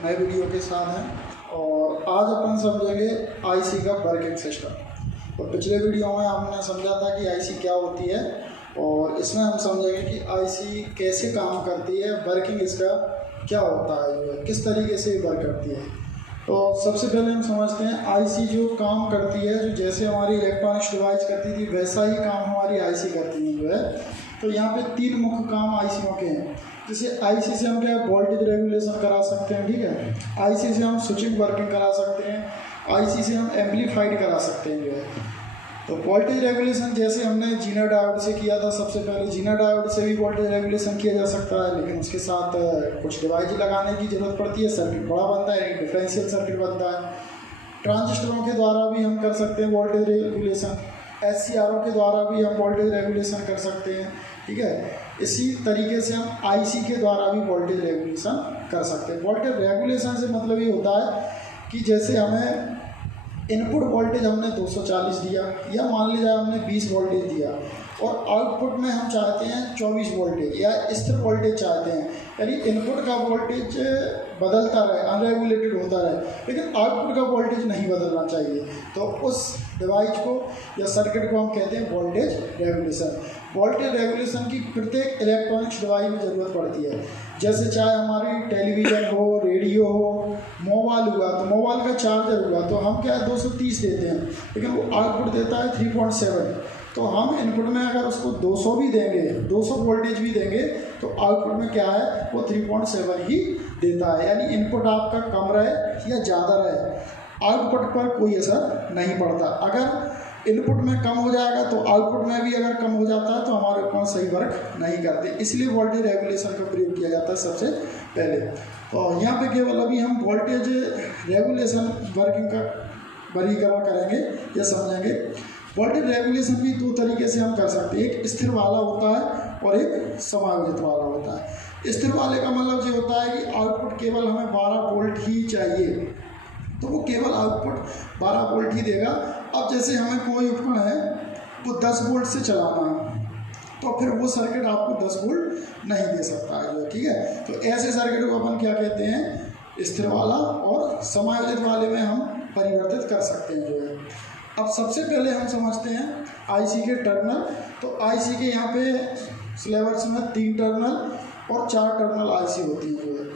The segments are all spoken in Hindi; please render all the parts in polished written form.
नए वीडियो के साथ हैं और आज अपन समझेंगे आईसी का वर्किंग सिस्टम। और पिछले वीडियो में हमने समझा था कि आईसी क्या होती है और इसमें हम समझेंगे कि आईसी कैसे काम करती है, वर्किंग इसका क्या होता है, किस तरीके से वर्क करती है। तो सबसे पहले हम समझते हैं आईसी जो काम करती है, जो जैसे हमारी इलेक्ट्रॉनिक्स डिवाइस करती थी वैसा ही काम हमारी आईसी करती है जो है। तो यहाँ पे 3 मुख्य काम आईसीओ के हैं। जैसे आईसी से हम क्या वोल्टेज रेगुलेशन करा सकते हैं, ठीक है। आईसी से हम स्विचिंग वर्किंग करा सकते हैं, आईसी से हम एम्पलीफाइड करा सकते हैं जो है। तो वोल्टेज रेगुलेशन जैसे हमने जीना डायोड से किया था, सबसे पहले जीना डायोड से भी वोल्टेज रेगुलेशन किया जा सकता है, लेकिन उसके साथ कुछ डिवाइस लगाने की ज़रूरत पड़ती है, सर्किट बड़ा बनता है, एक डिफरेंशियल सर्किट बनता है। ट्रांजिस्टरों के द्वारा भी हम कर सकते हैं वोल्टेज रेगुलेशन, एचसीआरओ के द्वारा भी हम वोल्टेज रेगुलेशन कर सकते हैं, ठीक है। इसी तरीके से हम आईसी के द्वारा भी वोल्टेज रेगुलेशन कर सकते हैं। वोल्टेज रेगुलेशन से मतलब ये होता है कि जैसे हमें इनपुट वोल्टेज हमने 240 दिया या मान लीजिए हमने 20 वोल्टेज दिया और आउटपुट में हम चाहते हैं 24 वोल्टेज या स्थिर वोल्टेज चाहते हैं, यानी इनपुट का वोल्टेज बदलता रहे, अनरेगुलेटेड होता रहे, लेकिन आउटपुट का वोल्टेज नहीं बदलना चाहिए। तो उस डिवाइस को या सर्किट को हम कहते हैं वोल्टेज रेगुलेशन। वोल्टेज रेगुलेशन की प्रत्येक इलेक्ट्रॉनिक्स डिवाइस में ज़रूरत पड़ती है। जैसे चाहे हमारी टेलीविज़न हो, रेडियो हो, मोबाइल हुआ, तो मोबाइल का चार्जर हुआ तो हम क्या 230 देते हैं, लेकिन वो आउटपुट देता है 3.7। तो हम इनपुट में अगर उसको 200 भी देंगे, 200 वोल्टेज भी देंगे, तो आउटपुट में क्या है वो 3.7 ही देता है। यानी इनपुट आपका कम रहे या ज़्यादा रहे, आउटपुट पर कोई असर नहीं पड़ता। अगर इनपुट में कम हो जाएगा तो आउटपुट में भी अगर कम हो जाता है तो हमारे उपकरण सही वर्क नहीं करते, इसलिए वोल्टेज रेगुलेशन का प्रयोग किया जाता है सबसे पहले। तो यहाँ पे केवल अभी हम वोल्टेज रेगुलेशन वर्किंग का वर्गीकरण करेंगे या समझेंगे। वोल्टेज रेगुलेशन भी 2 तरीके से हम कर सकते हैं, एक स्थिर वाला होता है और एक समायोजित वाला होता है। स्थिर वाले का मतलब ये होता है कि आउटपुट केवल हमें 12 वोल्ट ही चाहिए, तो वो केवल आउटपुट 12 वोल्ट ही देगा। अब जैसे हमें कोई उपकरण है वो 10 वोल्ट से चलाना है, तो फिर वो सर्किट आपको 10 वोल्ट नहीं दे सकता है जो, ठीक है। तो ऐसे सर्किट को अपन क्या कहते हैं, स्थिर वाला, और समायोजित वाले में हम परिवर्तित कर सकते हैं जो है। अब सबसे पहले हम समझते हैं आईसी के टर्मिनल। तो आईसी के यहाँ पे सिलेबस में 3 टर्मिनल और 4 टर्मिनल आईसी होती है जो है।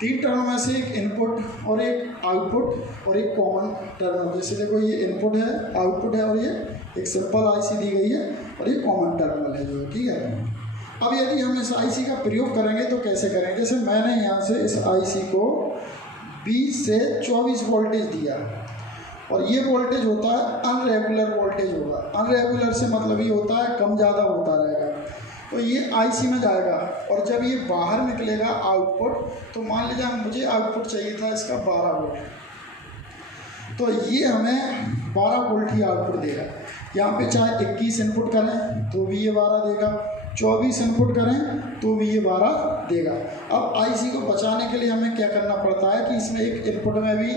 3 टर्मिनल में से एक इनपुट और एक आउटपुट और एक कॉमन टर्मिनल। जैसे देखो ये इनपुट है, आउटपुट है, और ये एक सिंपल आईसी दी गई है और ये कॉमन टर्मिनल है जो है, ठीक है। अब यदि हम इस आईसी का प्रयोग करेंगे तो कैसे करेंगे, जैसे मैंने यहाँ से इस आईसी को 20 से 24 वोल्टेज दिया और ये वोल्टेज होता है अनरेगुलर वोल्टेज होगा। अनरेगुलर से मतलब ये होता है कम ज़्यादा होता रहेगा। तो ये आईसी में जाएगा और जब ये बाहर निकलेगा आउटपुट, तो मान लीजिए मुझे आउटपुट चाहिए था इसका 12 वोल्ट, तो ये हमें 12 वोल्ट ही आउटपुट देगा। यहाँ पे चाहे 21 इनपुट करें तो भी ये 12 देगा, 24 इनपुट करें तो भी ये 12 देगा। अब आईसी को बचाने के लिए हमें क्या करना पड़ता है कि इसमें एक इनपुट में भी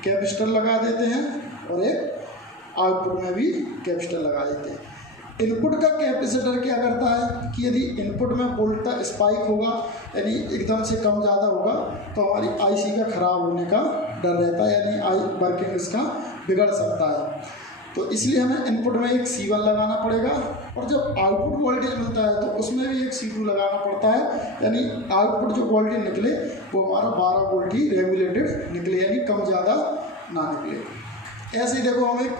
कैपेसिटर लगा देते हैं और एक आउटपुट में भी कैपेसिटर लगा देते हैं। इनपुट का कैपेसिटर क्या करता है कि यदि इनपुट में वोल्टेज स्पाइक होगा, यानी एकदम से कम ज़्यादा होगा, तो हमारी आईसी का ख़राब होने का डर रहता है, यानी वर्किंग इसका बिगड़ सकता है। तो इसलिए हमें इनपुट में एक C1 लगाना पड़ेगा और जब आउटपुट वोल्टेज मिलता है तो उसमें भी एक C2 लगाना पड़ता है, यानी आउटपुट जो वोल्टेज निकले वो हमारा 12 वोल्ट ही रेगुलेटेड निकले, यानी कम ज़्यादा ना निकले। ऐसे ही देखो हम एक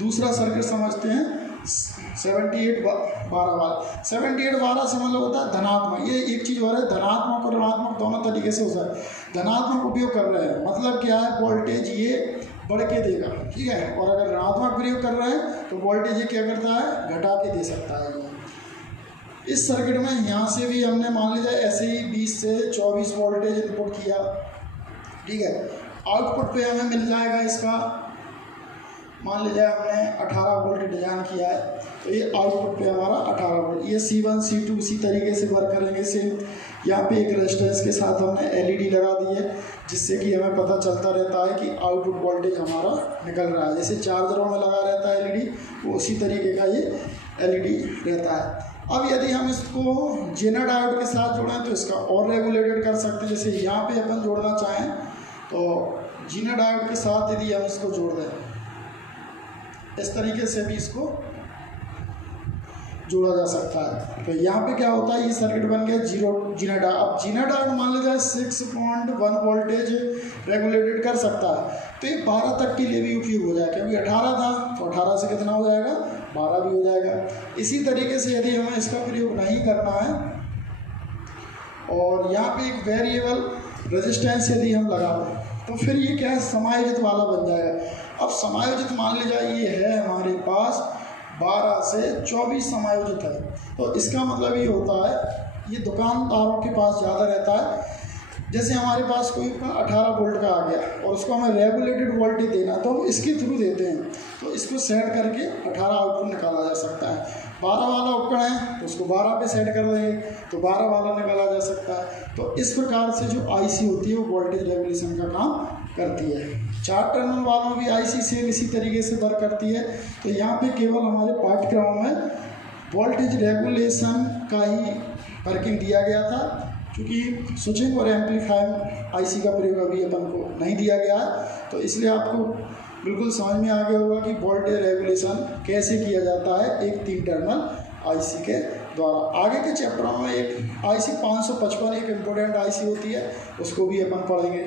दूसरा सर्किट समझते हैं 78-12 वाला। 78-12 से मतलब होता है धनात्मक। ये एक चीज़ हो रहा है, धनात्मक और ऋणात्मक दोनों तरीके से हो सकता है। धनात्मक उपयोग कर रहे हैं मतलब क्या है, वोल्टेज ये बढ़ के देगा, ठीक है, और अगर ऋणात्मक प्रयोग कर रहे हैं तो वोल्टेज ये क्या करता है, घटा के दे सकता है। इस सर्किट में यहाँ से भी हमने मान लीजिए ऐसे ही 20 से 24 वोल्टेज इनपुट किया, ठीक है। आउटपुट पे हमें मिल जाएगा इसका, मान लीजिए हमने 18 वोल्ट डिजाइन किया है, तो ये आउटपुट पे हमारा 18 वोल्ट। ये C1 C2 इसी तरीके से वर्क करेंगे सेम। यहाँ पे एक रेजिस्टेंस के साथ हमने LED लगा दी है, जिससे कि हमें पता चलता रहता है कि आउटपुट वोल्टेज हमारा निकल रहा है। जैसे चार्जरों में लगा रहता है LED, वो उसी तरीके का ये LED रहता है। अब यदि हम इसको जेनर डायोड के साथ जोड़ें तो इसका और रेगुलेटेड कर सकते हैं। जैसे यहाँ पे अपन जोड़ना चाहें तो जेनर डायोड के साथ यदि हम इसको जोड़ दें, इस तरीके से भी इसको जोड़ा जा सकता है। तो यहाँ पे क्या होता है, ये सर्किट बन गया जेनर डायोड। अब जेनर डायोड मान लीजिए 6.1 वोल्टेज रेगुलेटेड कर सकता है, तो ये 12 तक के लिए भी उपयोग हो जाएगा, क्योंकि 18 था तो 18 से कितना हो जाएगा, 12 भी हो जाएगा। इसी तरीके से यदि हमें इसका प्रयोग नहीं करना है और यहाँ पे एक वेरिएबल रेजिस्टेंस यदि हम लगा दें तो फिर ये क्या है, समायोजित वाला बन जाएगा। अब समायोजित मान लीजिए ये है हमारे पास 12 से 24 समायोजित है, तो इसका मतलब ये होता है, ये दुकानदारों के पास ज़्यादा रहता है। जैसे हमारे पास कोई 18 वोल्ट का आ गया और उसको हमें रेगुलेटेड वोल्टेज देना, तो हम इसके थ्रू देते हैं, तो इसको सेट करके 18 आउटपुट निकाला जा सकता है। 12 वाला उपकरण है तो उसको 12 पे सेट कर देंगे तो 12 वाला निकाला जा सकता है। तो इस प्रकार से जो आईसी होती है वो वोल्टेज रेगुलेशन का काम करती है। 4 टर्मिनल वालों भी आईसी सेम इसी तरीके से वर्क करती है। तो यहाँ पे केवल हमारे पाठ्यक्रम में वोल्टेज रेगुलेशन का ही वर्किंग दिया गया था, क्योंकि स्विचिंग और एम्पलीफायर आईसी का प्रयोग अभी अपन को नहीं दिया गया है, तो इसलिए आपको बिल्कुल समझ में आ गया होगा कि वोल्टेज रेगुलेशन कैसे किया जाता है एक 3 टर्मिनल आईसी के द्वारा। आगे के चैप्टरों में एक आईसी 555 एक इम्पोर्टेंट आईसी होती है, उसको भी अपन पढ़ेंगे।